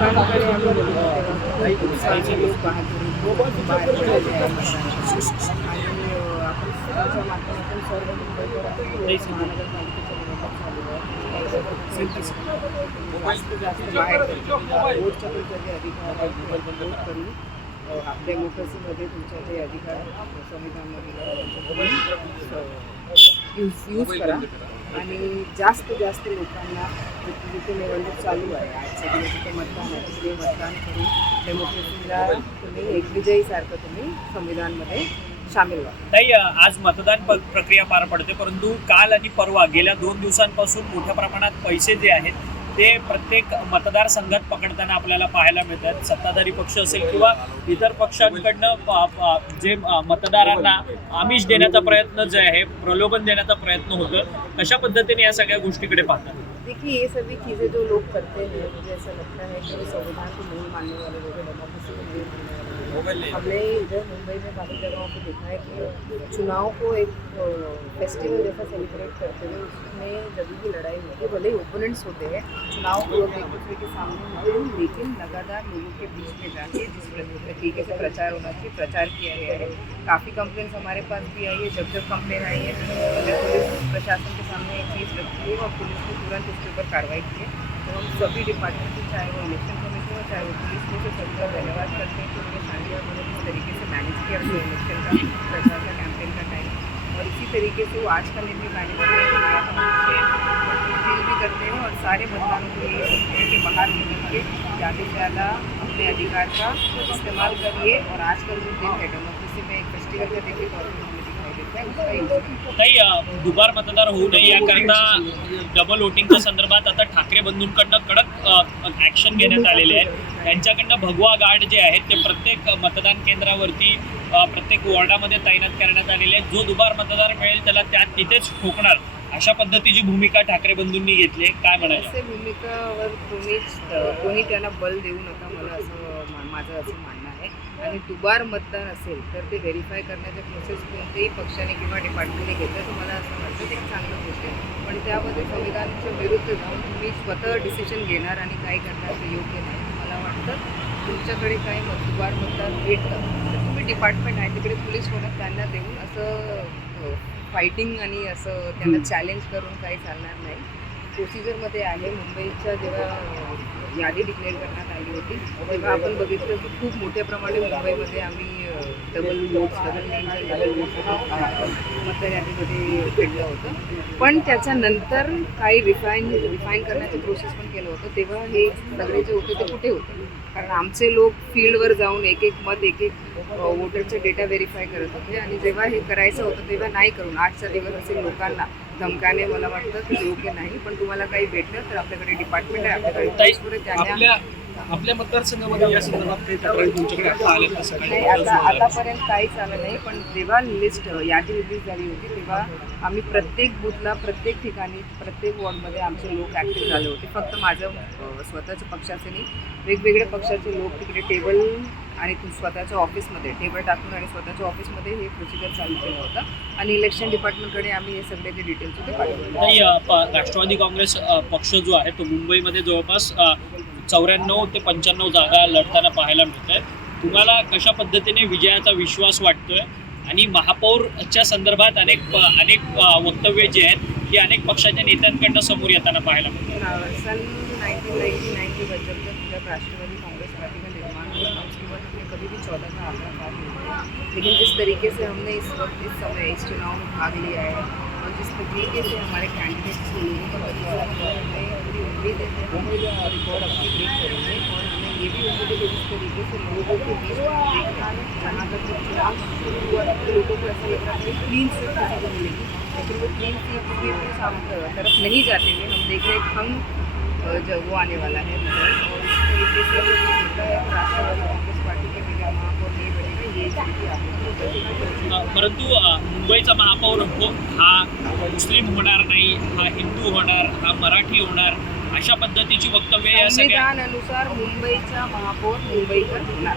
लोकांकडे आम्ही बघितलं तेव्हा खूप उत्साहाचे लोक बाहेर पडलेले आहेत आणि आपण त्याच्या माध्यमातून सर्व मुंबईकर महानगरपालिकेच्या निवडणूक चालू आहे जास्तीत जास्त बाहेर वोटच्या तुमच्या जे अधिकार आहेत वोट करून आपल्या डेमोक्रेसीमध्ये तुमच्या जे अधिकार संविधानामध्ये यूज करा आणि जास्त लोकांना जिथे निवडणूक चालू आहे आजच्या दिवस जिथे मतदान आहे तिथे मतदान करून डेमोक्रेसीला तुम्ही एक विजयीसारखं तुम्ही संविधानमध्ये सामील व्हा. ताई, आज मतदान प्रक्रिया पार पडते, परंतु काल आणि परवा गेल्या 2 दिवसांपासून मोठ्या प्रमाणात पैसे जे आहेत ते प्रत्येक मतदारसंघात पकडताना आपल्याला पाहायला मिळतात. सत्ताधारी पक्ष असेल किंवा इतर पक्षांकडनं जे मतदारांना आमिष देण्याचा प्रयत्न जे आहे, प्रलोभन देण्याचा प्रयत्न होतं. कशा पद्धतीने या सगळ्या गोष्टीकडे पाहतात? देखिए, ये सभी चीज़ें जो लोग करते हैं मुझे ऐसा लगता है कि संविधान को नहीं मानने वाले लोग डेमोक्रेसी को नहीं मानने वाले लोग। हमने इधर मुंबई में काफ़ी जगहों पर देखा है कि चुनाव को एक फेस्टिवल जैसा सेलिब्रेट करते हुए उसमें जब भी लड़ाई होती है, भले ही ओपोनेंट्स होते हैं, चुनाव को एक दूसरे के सामने होते हैं, लेकिन लगातार लोगों के बीच में जाके जिस तरीके से प्रचार होना चाहिए प्रचार किया गया है। काफ़ी कंप्लेंट्स हमारे पास भी आई है। जब कंप्लेन आई है अगर पुलिस प्रशासन के सामने एक चीज़ रखी है और पुलिस ने तुरंत उसके ऊपर कार्रवाई की है, तो हम सभी डिपार्टमेंट से, चाहे वो इलेक्शन कमीशन हो चाहे वो पुलिस में से सभी का धन्यवाद करते हैं कि उन्होंने शांतिपूर्ण बहुत इस तरीके से मैनेज किया अपने इलेक्शन का प्रचार का कैंपेन का टाइम। और इसी तरीके से वो आज का दिन भी मैनेज फील भी करते हैं और सारे मतदानों को ये सोचते हैं कि बाहर निकल के ज़्यादा से ज़्यादा अपने अधिकार का इस्तेमाल करिए और आज का जो दिन है डेमोक्रेसी में एक फेस्टिवल का दिन के तौर पर हमें दिखाई देता है, उसका यूज ताई, दुबार मतदार होऊ नये याकरिता डबल वोटिंगच्या संदर्भात आता ठाकरे बंधूंकडनं कडक ॲक्शन घेण्यात आलेले आहे. त्यांच्याकडनं भगवा गार्ड जे आहेत ते प्रत्येक मतदान केंद्रावरती प्रत्येक वॉर्डामध्ये तैनात करण्यात आलेले आहेत. जो दुबार मतदार मिळेल त्याला तिथेच ठोकणार, अशा पद्धतीची भूमिका ठाकरे बंधूंनी घेतली आहे. काय म्हणायचं? भूमिकावर कोणी त्यांना बल देऊ नका, मला असं माझं असं म्हणणं आहे. आणि दुबार मतदान असेल तर ते व्हेरीफाय करण्याच्या प्रोसेस कोणत्याही पक्षाने किंवा डिपार्टमेंटने घेतलं तर मला असं वाटतं ते एक चांगलं गोष्ट आहे. पण त्यामध्ये संविधानाच्या विरुद्ध जाऊन तुम्ही स्वतः डिसिजन घेणार आणि काय करणार ते योग्य नाही. मला वाटतं तुमच्याकडे काही दुबार मतदान भेटलं तर तुम्ही डिपार्टमेंट आहे तिकडे पोलीस होणं त्यांना देऊन असं फायटिंग आणि असं त्यांना चॅलेंज करून काही चालणार नाही. प्रोसिजरमध्ये आहे. मुंबईच्या जेव्हा यादी डिक्लेअर करण्यात आली होती तेव्हा आपण बघितलं की खूप मोठ्या प्रमाणे मुंबईमध्ये आम्ही डबल नेमच्या डबल वोट्स मतदार यादीमध्ये भेटलं होतं. पण त्याच्यानंतर काही रिफाईन करण्याचं प्रोसेस पण केलं होतं. तेव्हा हे सगळे जे होते ते कुठे होते? कारण आमचे लोक फील्डवर जाऊन एक वोटरचा डेटा व्हेरीफाय करत होते आणि जेव्हा हे करायचं होतं तेव्हा नाही करून आजचा दिवस असेल लोकांना धमकाने मला वाटतं की योग्य नाही. पण तुम्हाला काही भेटलं तर आपल्याकडे डिपार्टमेंट आहे, आपल्याकडे त्यांना आपल्या मतदारसंघामध्ये या संदर्भात काही तक्रारी तुमच्याकडे नाही. आतापर्यंत काहीच आलं नाही. पण जेव्हा लिस्ट यादी रिलीज झाली होती तेव्हा आम्ही प्रत्येक बूथला प्रत्येक ठिकाणी प्रत्येक वॉर्डमध्ये आमचे लोक ॲक्टिव्ह झाले होते. फक्त माझं स्वतःच्या पक्षाचे नाही, वेगवेगळ्या पक्षाचे लोक तिकडे टेबल आणि स्वतःच्या ऑफिसमध्ये टेबल टाकून आणि स्वतःच्या ऑफिसमध्ये हे प्रोसिजर चालू केलं होतं आणि इलेक्शन डिपार्टमेंटकडे आम्ही हे सगळे जे डिटेल्स होते पाठवले. राष्ट्रवादी काँग्रेस पक्ष जो आहे तो मुंबईमध्ये जवळपास 94 ते 95 जागा लढताना पाहायला मिळत आहे. तुम्हाला कशा पद्धतीने विजयाचा विश्वास वाटतोय? आणि महापौरच्या संदर्भात अनेक वक्तव्य जे आहेत ती अनेक पक्षाच्या नेत्यांकडनं समोर येताना पाहायला मिळतात. सन 1999 के बजट जब राष्ट्रवादी कांग्रेस पार्टी का निर्माण हुआ उसके बाद हमने कभी भी 14 का आंकड़ा पार नहीं किया. लेकिन जिस तरीके से हमने इस वक्त इस समय इस चुनाव में भाग लिया है और जिस तरीके से हमारे कैंडिडेट्स को लोगों का भरोसा है, हमें पूरी उम्मीद है कि हम रिकॉर्ड अपनी ब्रेक करेंगे. और हमें ये भी उम्मीद है कि जिस तरीके से लोगों के बीच में देख रहा है जहाँ तक चुनाव शुरू हुआ तो लोगों को ऐसा लग रहा है क्लीन स्वीप किसी को मिलेगी, लेकिन वो क्लीन स्वीप भी तरफ नहीं जाते हुए हम देख रहे हैं हम जो वो आने वाला है रिजल्ट. और इस तरीके से जो होता है राष्ट्रवादी कांग्रेस पार्टी के बिना महापौर नहीं बनेगा ये स्थिति आपको. परंतु मुंबईचा महापौर हा मुस्लिम होणार नाही, हा हिंदू होणार, हा मराठी होणार, अशा पद्धतीची वक्तव्य या सगळ्या संविधानानुसार मुंबईचा महापौर मुंबईकर होणार.